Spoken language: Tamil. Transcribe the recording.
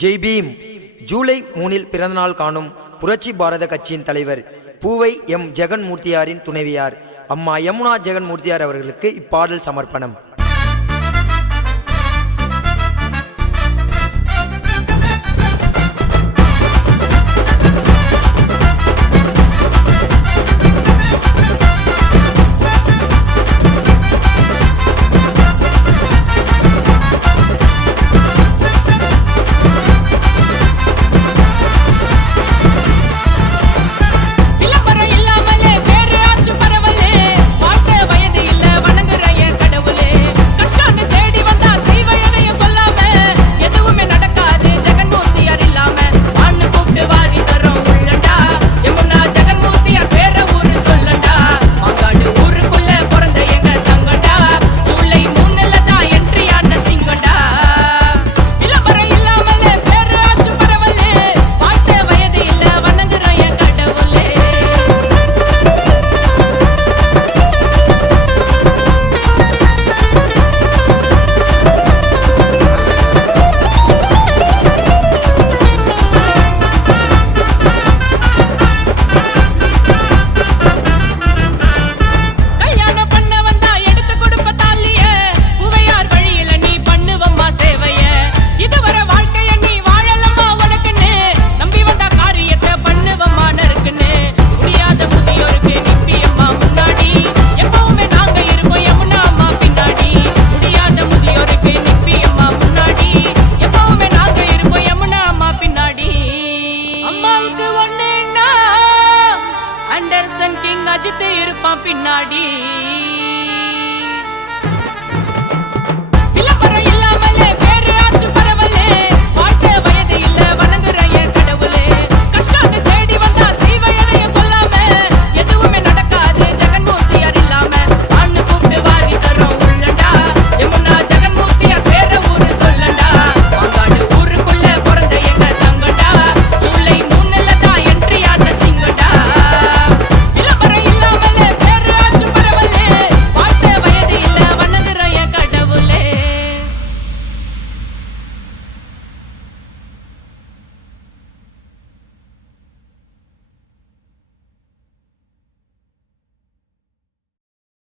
ஜெய் பீம். ஜூலை மூனில் பிறந்தநாள் காணும் புரட்சி பாரத கட்சியின் தலைவர் பூவை எம். ஜெகன்மூர்த்தியாரின் துணைவியார். அம்மா யமுனா ஜெகன்மூர்த்தியார் அவர்களுக்கு இப்பாடல் சமர்ப்பணம். அஜித்து இருப்பான் பின்னாடி.